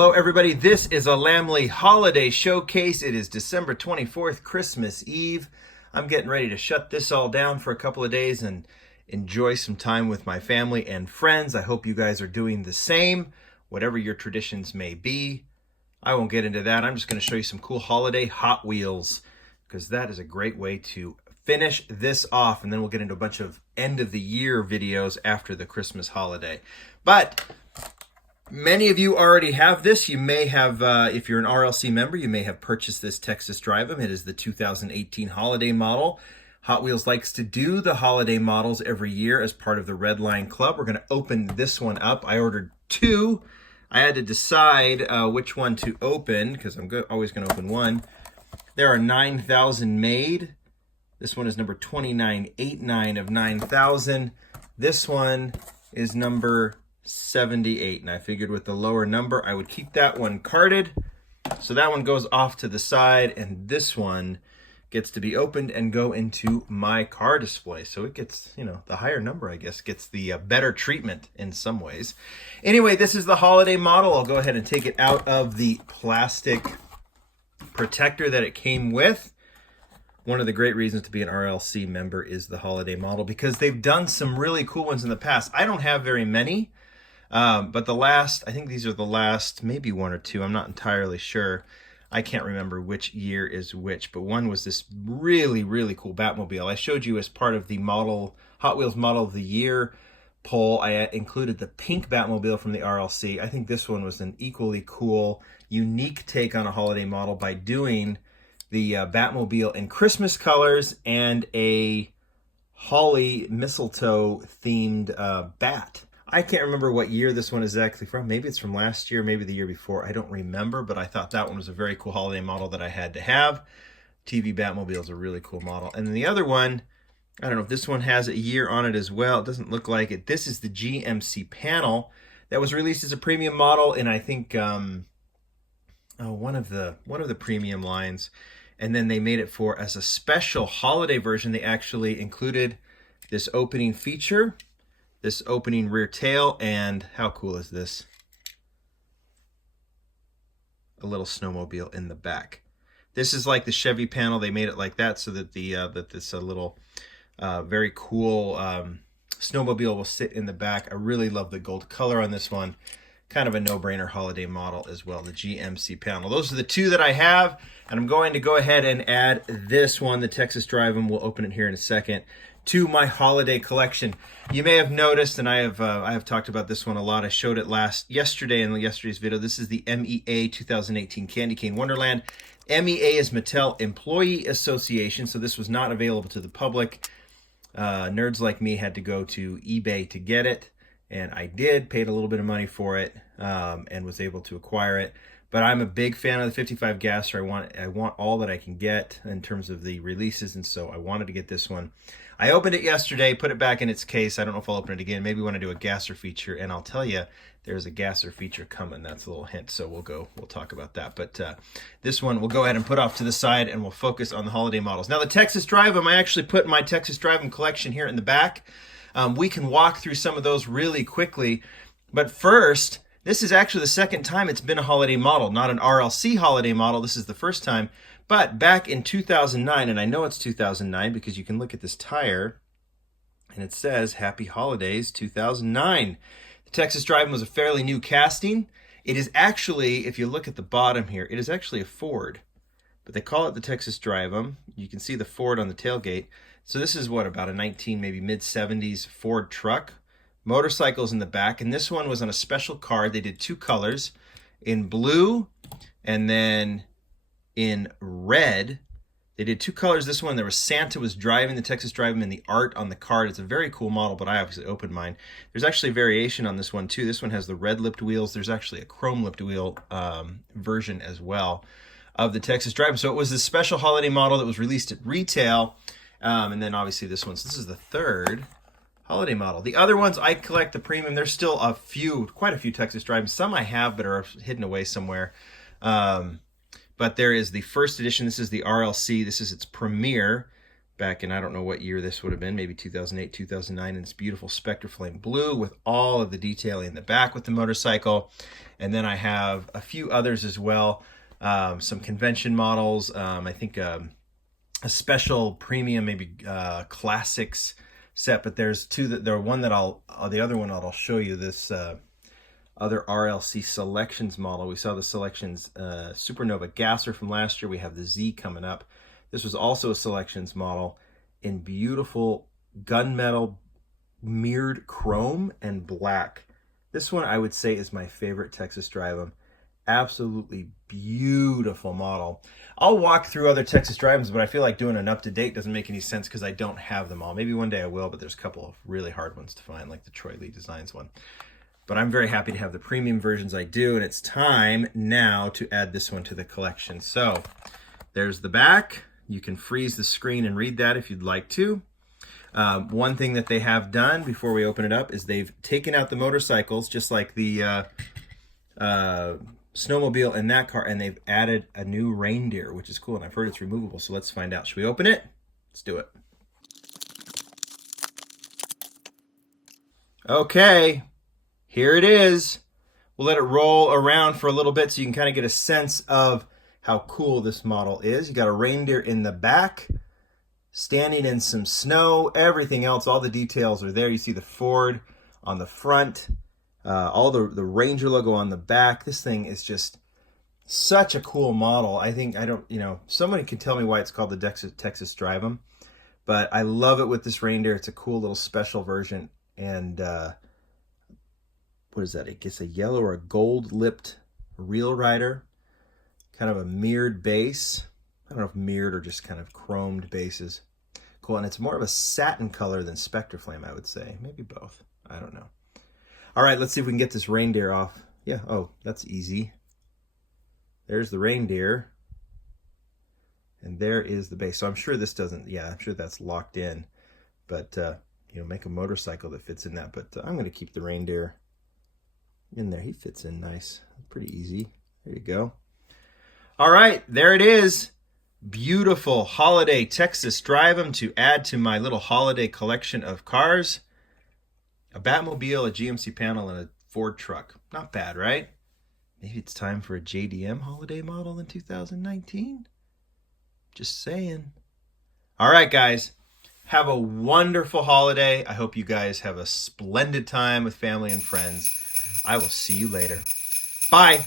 Hello everybody, this is a Lamley Holiday Showcase. It is December 24th, Christmas Eve. I'm getting ready to shut this all down for a couple of days and enjoy some time with my family and friends. I hope you guys are doing the same, whatever your traditions may be. I won't get into that. I'm just going to show you some cool holiday Hot Wheels, because that is a great way to finish this off, and then we'll get into a bunch of end of the year videos after the Christmas holiday. But many of you already have this. You may have, if you're an RLC member, you may have purchased this Texas Drive-'em. It is the 2018 holiday model. Hot Wheels likes to do the holiday models every year as part of the Red Line Club. We're going to open this one up. I ordered two. I had to decide which one to open because I'm always going to open one. There are 9,000 made. This one is number 2989 of 9,000. This one is number 78, and I figured with the lower number I would keep that one carded, so that one goes off to the side, and this one gets to be opened and go into my car display. So it gets, the higher number, I guess, gets the better treatment in some ways. Anyway, this is the holiday model. I'll go ahead and take it out of the plastic protector that it came with. One of the great reasons to be an RLC member is the holiday model, because they've done some really cool ones in the past. I don't have very many. But I think these are the last, maybe one or two, I'm not entirely sure. I can't remember which year is which, but one was this really, really cool Batmobile. I showed you as part of the Hot Wheels Model of the Year poll, I included the pink Batmobile from the RLC. I think this one was an equally cool, unique take on a holiday model by doing the Batmobile in Christmas colors and a holly mistletoe themed bat. I can't remember what year this one is exactly from. Maybe it's from last year, maybe the year before. I don't remember, but I thought that one was a very cool holiday model that I had to have. TV Batmobile is a really cool model. And then the other one, I don't know if this one has a year on it as well. It doesn't look like it. This is the GMC panel that was released as a premium model in, I think, one of the premium lines. And then they made it as a special holiday version. They actually included this opening feature, this opening rear tail, and how cool is this? A little snowmobile in the back. This is like the Chevy panel. They made it like that so that this little very cool snowmobile will sit in the back. I really love the gold color on this one. Kind of a no-brainer holiday model as well, the GMC panel. Those are the two that I have, and I'm going to go ahead and add this one, the Texas Drive-'em. We'll open it here in a second, to my holiday collection. You may have noticed, and I have talked about this one a lot. I showed it yesterday in yesterday's video. This is the MEA 2018 Candy Cane Wonderland. MEA is Mattel Employee Association, so this was not available to the public. Nerds like me had to go to eBay to get it, and I did, paid a little bit of money for it, and was able to acquire it. But I'm a big fan of the 55 gasser. I want all that I can get in terms of the releases, and so I wanted to get this one. I opened it yesterday, put it back in its case. I don't know if I'll open it again. Maybe when I do a gasser feature, and I'll tell you there's a gasser feature coming. That's a little hint, so we'll talk about that. But this one we'll go ahead and put off to the side, and we'll focus on the holiday models. Now the Texas Drive-'em, I actually put my Texas Drive-'em collection here in the back. We can walk through some of those really quickly, but first, this is actually the second time it's been a holiday model, not an RLC holiday model. This is the first time. But back in 2009, and I know it's 2009 because you can look at this tire, and it says Happy Holidays 2009. The Texas Drive-'em was a fairly new casting. It is actually, if you look at the bottom here, it is actually a Ford. But they call it the Texas Drive-'em. You can see the Ford on the tailgate. So this is about a maybe mid-70s Ford truck. Motorcycles in the back, and this one was on a special card. They did two colors, in blue and then in red. They did two colors. This one, Santa was driving the Texas Drive-'em, and the art on the card. It's a very cool model, but I obviously opened mine. There's actually a variation on this one too. This one has the red lipped wheels. There's actually a chrome lipped wheel version as well of the Texas Drive-'em. So it was this special holiday model that was released at retail, and then obviously this is the third holiday model. The other ones I collect the premium. There's still quite a few Texas Drive-'ems. Some I have but are hidden away somewhere. But there is the first edition. This is the RLC. This is its premiere back in, I don't know what year this would have been, maybe 2008, 2009, and it's beautiful Spectre Flame Blue with all of the detailing in the back with the motorcycle. And then I have a few others as well, some convention models, I think a special premium, maybe classics set, but there's two that, the other one I'll show you, this other RLC Selections model. We saw the Selections Supernova Gasser from last year. We have the Z coming up. This was also a Selections model in beautiful gunmetal mirrored chrome and black. This one I would say is my favorite Texas Drive-'em. Absolutely beautiful model. I'll walk through other Texas Drive-'ems, but I feel like doing an up-to-date doesn't make any sense because I don't have them all. Maybe one day I will, but there's a couple of really hard ones to find, like the Troy Lee Designs one. But I'm very happy to have the premium versions I do, and it's time now to add this one to the collection. So there's the back. You can freeze the screen and read that if you'd like to. One thing that they have done before we open it up is they've taken out the motorcycles, just like the snowmobile in that car, and they've added a new reindeer, which is cool, and I've heard it's removable, so let's find out. Should we open it? Let's do it. Okay, here it is. We'll let it roll around for a little bit so you can kind of get a sense of how cool this model is. You got a reindeer in the back, standing in some snow. Everything else, all the details are there. You see the Ford on the front, all the Ranger logo on the back. This thing is just such a cool model. I think, somebody can tell me why it's called the Texas Drive-'em, but I love it with this reindeer. It's a cool little special version. And what is that? It gets a yellow or a gold-lipped reel rider, kind of a mirrored base. I don't know if mirrored or just kind of chromed bases. Cool, and it's more of a satin color than Spectre Flame, I would say. Maybe both. I don't know. All right, let's see if we can get this reindeer off. Yeah, oh, that's easy. There's the reindeer. And there is the base. So I'm sure this doesn't, I'm sure that's locked in. But, make a motorcycle that fits in that. But I'm going to keep the reindeer in there. He fits in nice. Pretty easy. There you go. All right, there it is. Beautiful holiday Texas Drive-'em to add to my little holiday collection of cars. A Batmobile, a GMC panel, and a Ford truck. Not bad, right? Maybe it's time for a JDM holiday model in 2019? Just saying. All right, guys. Have a wonderful holiday. I hope you guys have a splendid time with family and friends. I will see you later. Bye.